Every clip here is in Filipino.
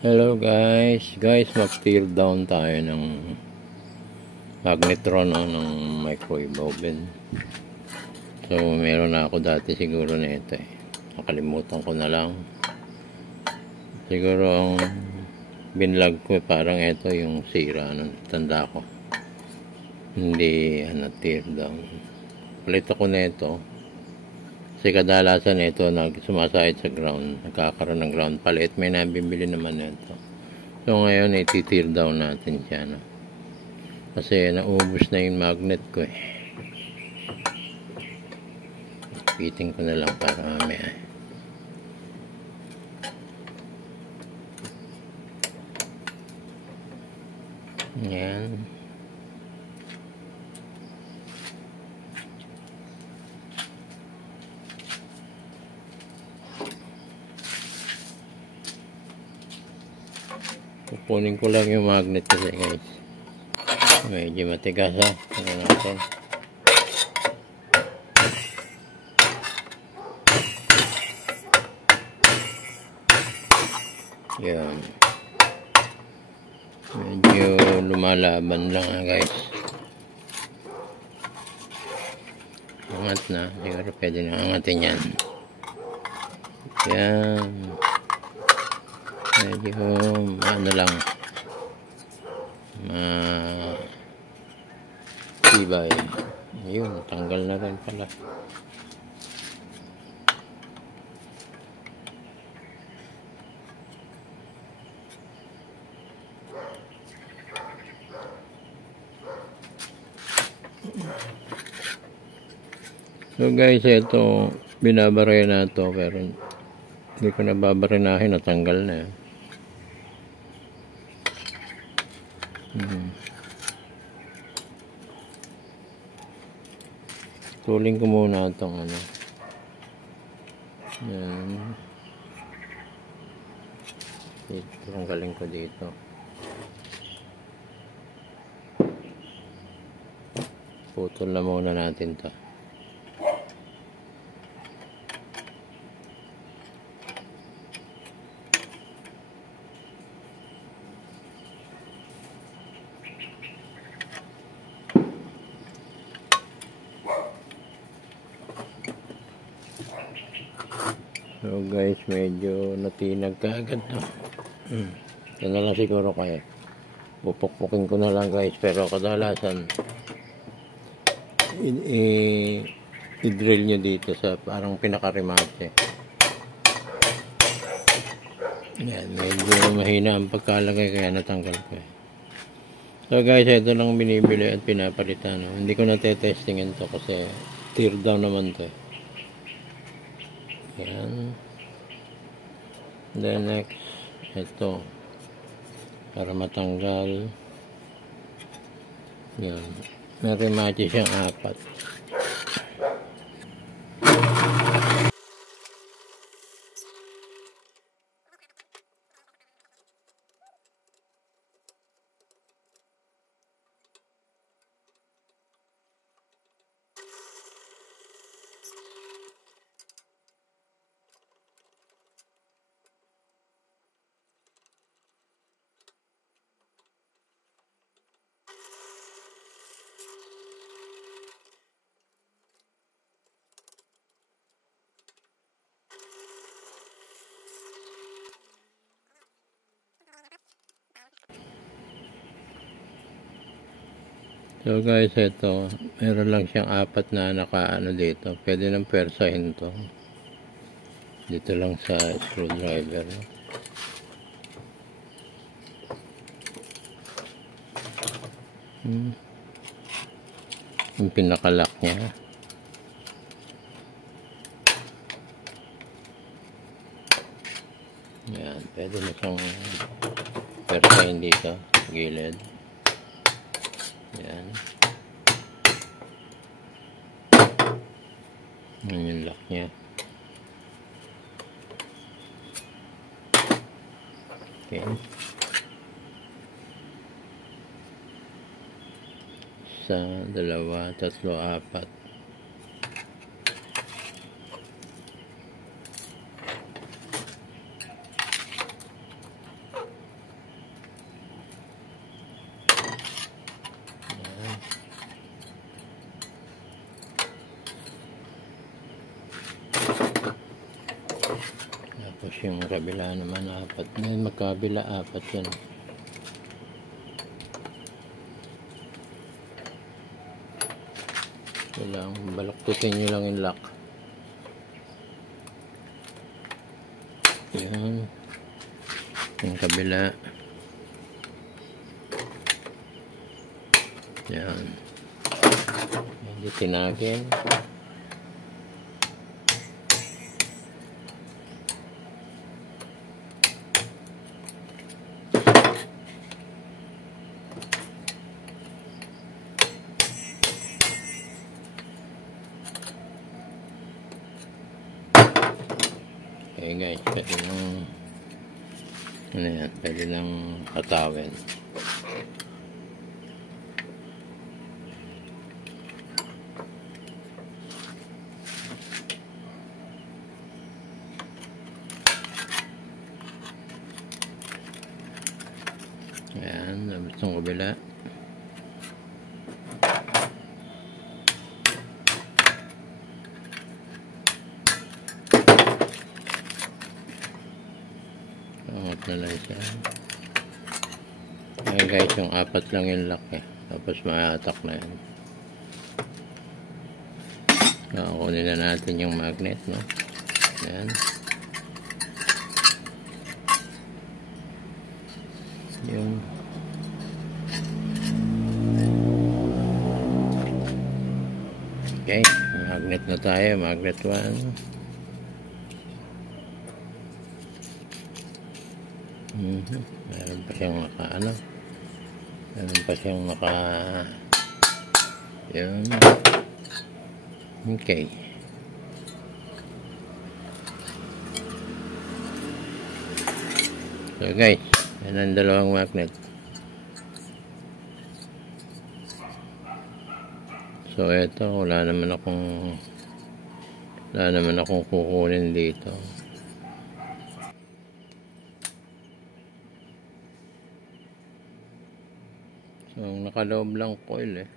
Hello guys, mag-tear down tayo ng magnetron ng microwave oven. So meron na ako dati siguro na ito nakalimutan ko na lang. Siguro ang binlog ko parang ito yung sira tanda ko, hindi tear down. Palit ako na ito kasi kadalasan ito sumasahit sa ground, nagkakaroon ng ground palit. May nabibili naman nito. So ngayon iti-tear down natin siya, kasi naubos na yung magnet ko Piting ko na lang para mamaya. Yan. Kukunin ko lang yung magnet kasi guys. Medyo matigas Tignan natin. Yan. Medyo lumalaban lang guys. Angat na. Siguro pwede na angatin yan. Yan. Medyo lang tibay. Ayun, tanggal na rin pala. So guys, ito binabaray na ito pero hindi ko na babarinahin, natanggal na Tuling ko muna itong yan. Tanggalin ko dito. Putol na muna natin to. So guys, medyo natinag kaagad ito na lang siguro kaya pupukpukin ko na lang guys, pero kadalasan i-drill nyo dito sa parang pinakarimate. Yan, medyo mahina ang pagkalagay kaya natanggal ko So guys, ito lang binibili at pinapalitan hindi ko na-testingin to kasi tear down naman to Yan. Then next, ito para matanggal. Yan. May remate siyang 4. So guys, ito meron lang siyang 4 na nakaano dito. Pwede nang persahin to dito lang sa screwdriver yung pinakalock niya. Yan, pwede na siyang persahin dito sa gilid. Yan. Yan yung lock niya. Okay. 1, 2, 3, 4. yung kabila naman 4. Ngayon magkabila 4 yan. Kailangan balaktutin nyo lang yung lock. Yan. Yung kabila. Yan. Hindi tinagin. Okay guys, pwede lang ano yan, pwede lang katawin. Ayan, labas ng kabila. Angat na lang siya. Ayan guys, yung 4 lang yung lock eh. Tapos maatak na yan. Kunin na natin yung magnet, no? Ayan. Yung okay, magnet na tayo, magnet 1. Meron pa siyang meron pa siyang yun. Okay. So guys, yan ang dalawang magnet. So ito, wala naman akong kukunin dito. So nakaloob lang coil eh.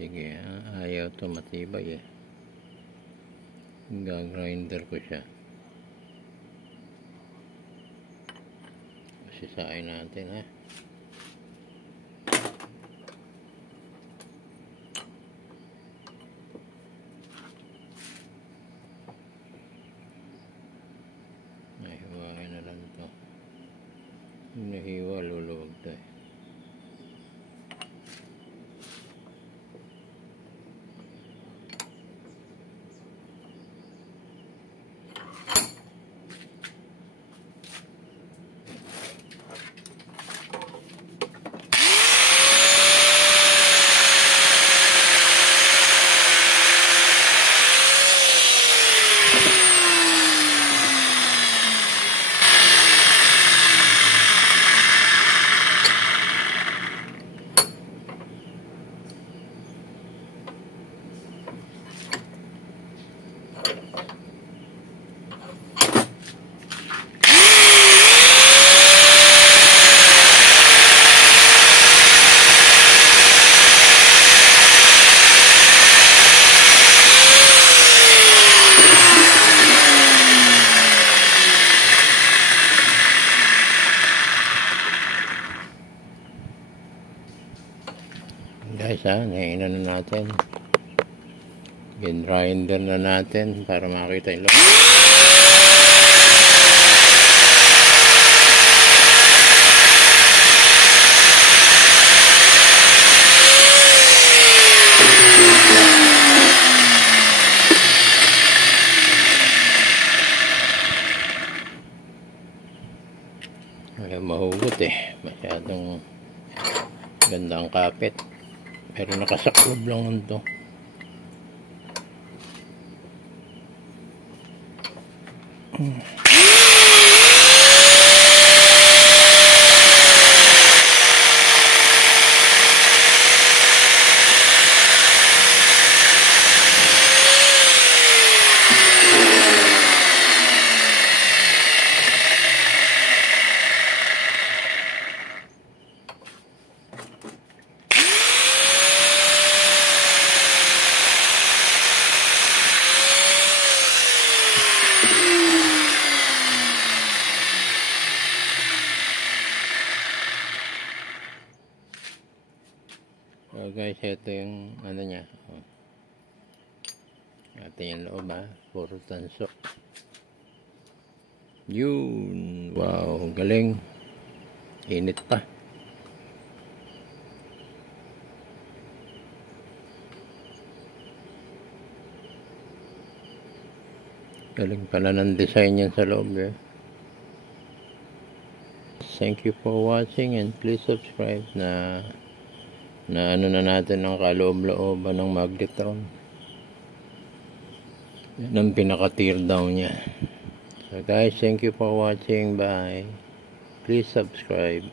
Sige, ayaw to, matibay eh. Gagrinder ko siya. Sisain natin ha. Nahiwain na lang to. Nahiwa, luluwag tayo. Guys naina na natin. Grinder na natin para makita yung loob. Ay, mahugot eh. Masyadong ganda ang kapit. Pero nakasaklob lang ito. guys, ito yung ano niya. Oh. Ito yung loob ha. Puro tansok. Yun. Wow. Galing. Init pa. Galing pala ng design yan sa loob eh. Thank you for watching and please subscribe na ano na natin ang kaloob-looban ng magnetron. Yan ang pinaka tear down niya. So guys, thank you for watching. Bye. Please subscribe.